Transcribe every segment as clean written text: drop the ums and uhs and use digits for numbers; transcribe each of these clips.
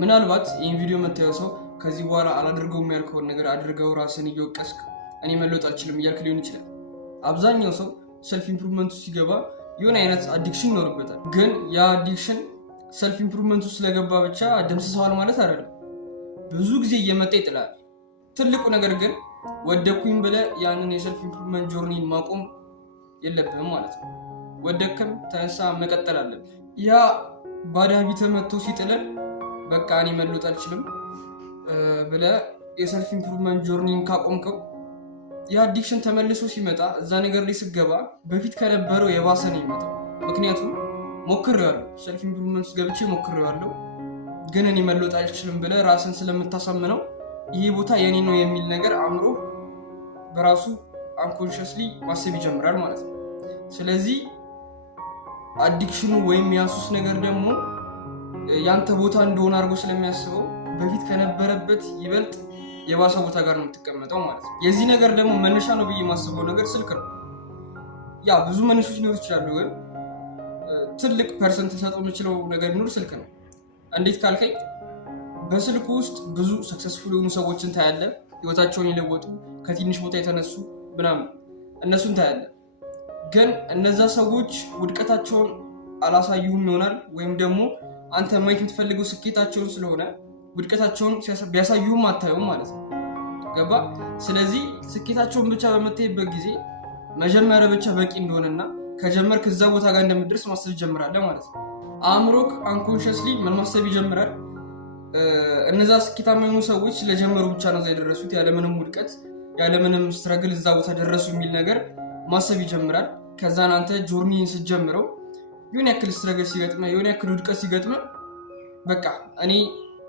ምናልባት ይህን ቪዲዮ የምታየው ሰው ከዚህ በኋላ አላደርገውም ያልከውን ነገር አድርገው ራስን እየወቀስክ እኔ መለወጥ አልችልም እያልክ ሊሆን ይችላል። አብዛኛው ሰው ሰልፍ ኢምፕሩቭመንቱ ሲገባ የሆነ አይነት አዲክሽን ይኖርበታል። ግን ያ አዲክሽን ሰልፍ ኢምፕሩቭመንቱ ስለገባ ብቻ ደምስሰዋል ማለት አይደለም። ብዙ ጊዜ እየመጣ ይጥላል። ትልቁ ነገር ግን ወደኩኝ ብለህ ያንን የሰልፍ ኢምፕሩቭመንት ጆርኒን ማቆም የለብህም ማለት ነው። ወደክም ተነሳ መቀጠል አለብህ። ያ ባዳ ቢተ መጥቶ ሲጥልህ በቃ እኔ መለወጥ አልችልም ብለህ የሰልፍ ኢምፕሩቭመንት ጆርኒን ካቆምከው የአዲክሽን ተመልሶ ሲመጣ እዛ ነገር ላይ ስገባ በፊት ከነበረው የባሰ ነው የሚመጣው። ምክንያቱም ሞክሬዋለሁ፣ ሰልፍ ኢምፕሩቭመንት ውስጥ ገብቼ ሞክሬዋለሁ፣ ግን እኔ መለወጥ አልችልም ብለህ ራስን ስለምታሳምነው ይሄ ቦታ የኔ ነው የሚል ነገር አእምሮ በራሱ አንኮንሽስሊ ማሰብ ይጀምራል ማለት ነው። ስለዚህ አዲክሽኑ ወይም ያሱስ ነገር ደግሞ ያንተ ቦታ እንደሆነ አድርጎ ስለሚያስበው በፊት ከነበረበት ይበልጥ የባሰ ቦታ ጋር ነው የምትቀመጠው ማለት ነው። የዚህ ነገር ደግሞ መነሻ ነው ብዬ የማስበው ነገር ስልክ ነው። ያ ብዙ መነሾች ሊኖሩ ይችላሉ፣ ግን ትልቅ ፐርሰንት ተሰጠው የምችለው ነገር ቢኖር ስልክ ነው። እንዴት ካልከኝ በስልኩ ውስጥ ብዙ ሰክሰስፉል የሆኑ ሰዎችን ታያለ፣ ህይወታቸውን የለወጡ ከትንሽ ቦታ የተነሱ ምናምን፣ እነሱን ታያለ። ግን እነዛ ሰዎች ውድቀታቸውን አላሳዩህም ይሆናል፣ ወይም ደግሞ አንተ ማየት የምትፈልገው ስኬታቸውን ስለሆነ ውድቀታቸውን ቢያሳዩህም አታዩም ማለት ነው። ገባ? ስለዚህ ስኬታቸውን ብቻ በምታይበት ጊዜ መጀመሪያ ብቻ በቂ እንደሆነና ከጀመርክ እዛ ቦታ ጋር እንደምትደርስ ማሰብ ይጀምራለህ ማለት ነው። አእምሮክ አንኮንሽስሊ ምን ማሰብ ይጀምራል? እነዛ ስኬታማ የሆኑ ሰዎች ስለጀመሩ ብቻ ነው እዛ የደረሱት፣ ያለምንም ውድቀት ያለምንም ስትረግል እዛ ቦታ ደረሱ የሚል ነገር ማሰብ ይጀምራል። ከዛን አንተ ጆርኒን ስትጀምረው የሆነ ያክል ስትረግል ሲገጥመ የሆነ ያክል ውድቀት ሲገጥመ በቃ እኔ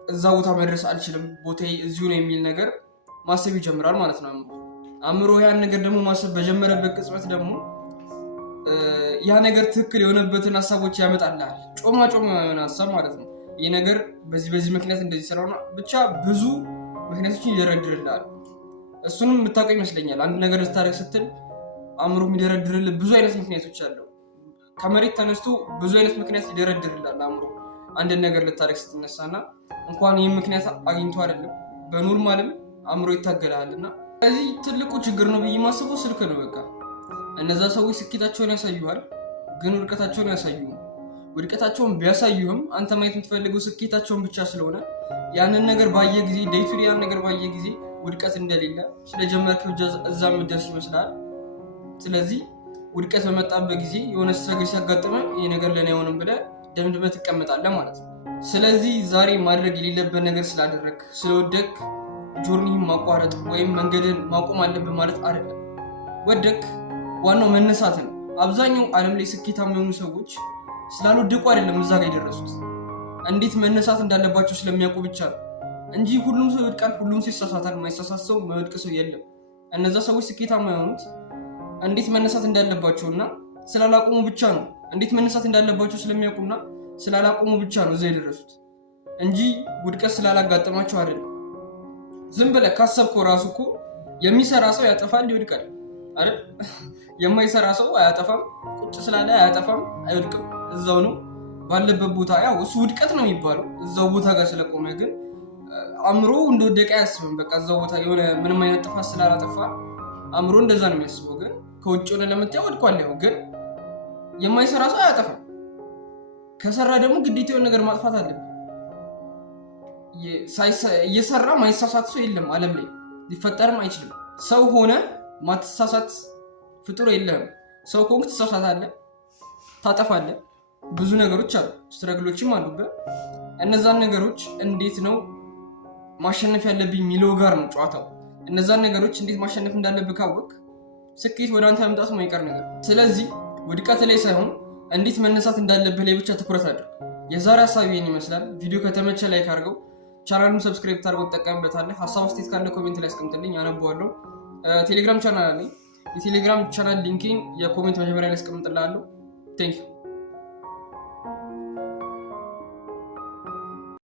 እዛ ቦታ መድረስ አልችልም፣ ቦታዬ እዚሁ ነው የሚል ነገር ማሰብ ይጀምራል ማለት ነው። አእምሮ ያን ነገር ደግሞ ማሰብ በጀመረበት ቅጽበት ደግሞ ያ ነገር ትክክል የሆነበትን ሀሳቦች ያመጣልሃል። ጮማ የሆነ ሀሳብ ማለት ነው። ይህ ነገር በዚህ ምክንያት እንደዚህ ስለሆነ ብቻ ብዙ ምክንያቶችን ይደረድርልሃል። እሱንም የምታውቀው ይመስለኛል። አንድ ነገር ልታደርግ ስትል አእምሮ የሚደረድርልህ ብዙ አይነት ምክንያቶች አለው። ከመሬት ተነስቶ ብዙ አይነት ምክንያት ይደረድርልሃል አእምሮ አንድን ነገር ልታደርግ ስትነሳና እንኳን ይህ ምክንያት አግኝቶ አይደለም በኖርማልም አእምሮ ይታገላልና ስለዚህ ትልቁ ችግር ነው ብዬ ማስበው ስልክ ነው። በቃ እነዛ ሰዎች ስኬታቸውን ያሳዩሃል፣ ግን ውድቀታቸውን ያሳዩም። ውድቀታቸውን ቢያሳዩህም አንተ ማየት የምትፈልገው ስኬታቸውን ብቻ ስለሆነ ያንን ነገር ባየ ጊዜ ዴይ ቱ ዴይ ያን ነገር ባየ ጊዜ ውድቀት እንደሌለ ስለጀመርክ ብቻ እዛ የምትደርስ ይመስላል። ስለዚህ ውድቀት በመጣበት ጊዜ የሆነ ስትረግል ሲያጋጥመ ይህ ነገር ለኔ አይሆንም ብለህ ደምድመህ ትቀመጣለህ ማለት ነው። ስለዚህ ዛሬ ማድረግ የሌለበት ነገር ስላደረግ ስለወደቅ ጆርኒህን ማቋረጥ ወይም መንገድን ማቆም አለብህ ማለት አይደለም። ወደቅ ዋናው መነሳት ነው። አብዛኛው ዓለም ላይ ስኬታማ የሆኑ ሰዎች ስላልወደቁ አይደለም እዛ ጋር የደረሱት፣ እንዴት መነሳት እንዳለባቸው ስለሚያውቁ ብቻ ነው እንጂ ሁሉም ሰው ይወድቃል፣ ሁሉም ሰው ይሳሳታል። የማይሳሳት ሰው መወድቅ ሰው የለም። እነዛ ሰዎች ስኬታማ የሆኑት እንዴት መነሳት እንዳለባቸውና ስላላቆሙ ብቻ ነው። እንዴት መነሳት እንዳለባቸው ስለሚያውቁና ስላላቆሙ ብቻ ነው እዛ የደረሱት እንጂ ውድቀት ስላላጋጠማቸው አይደለም። ዝም ብለህ ካሰብከው ራሱ እኮ የሚሰራ ሰው ያጠፋል፣ ይወድቃል አይደል? የማይሰራ ሰው አያጠፋም፣ ቁጭ ስላለ አያጠፋም፣ አይወድቅም፣ እዛው ነው ባለበት ቦታ። ያው እሱ ውድቀት ነው የሚባለው እዛው ቦታ ጋር ስለቆመ። ግን አእምሮ እንደወደቀ አያስብም። በቃ እዛው ቦታ የሆነ ምንም አይነት ጥፋት ስላላጠፋ አእምሮ እንደዛ ነው የሚያስበው። ግን ከውጭ ሆነ ለምታየው ወድቋል። ያው ግን የማይሰራ ሰው አያጠፋም። ከሰራ ደግሞ ግዴታ የሆነ ነገር ማጥፋት አለብን። እየሰራ ማይሳሳት ሰው የለም ዓለም ላይ፣ ሊፈጠርም አይችልም። ሰው ሆነ ማትሳሳት ፍጡር የለም። ሰው ከሆንክ ትሳሳታለህ፣ ታጠፋለህ። ብዙ ነገሮች አሉ፣ ስትረግሎችም አሉበት። እነዛን ነገሮች እንዴት ነው ማሸነፍ ያለብኝ የሚለው ጋር ነው ጨዋታው። እነዛን ነገሮች እንዴት ማሸነፍ እንዳለብህ ካወቅ ስኬት ወደ አንተ መምጣቱ ማይቀር ነገር። ስለዚህ ውድቀት ላይ ሳይሆን እንዴት መነሳት እንዳለብህ ላይ ብቻ ትኩረት አድርግ። የዛሬ ሀሳብ ይሄን ይመስላል። ቪዲዮ ከተመቸ ላይክ አድርገው፣ ቻናሉን ሰብስክራይብ ታርገው ተጠቀምበታለህ። ሀሳብ አስተያየት ካለ ኮሜንት ላይ አስቀምጥልኝ፣ አነበዋለሁ። ቴሌግራም ቻናል አለኝ። የቴሌግራም ቻናል ሊንኬን የኮሜንት መጀመሪያ ላይ አስቀምጥልሃለሁ። ቴንክ ዩ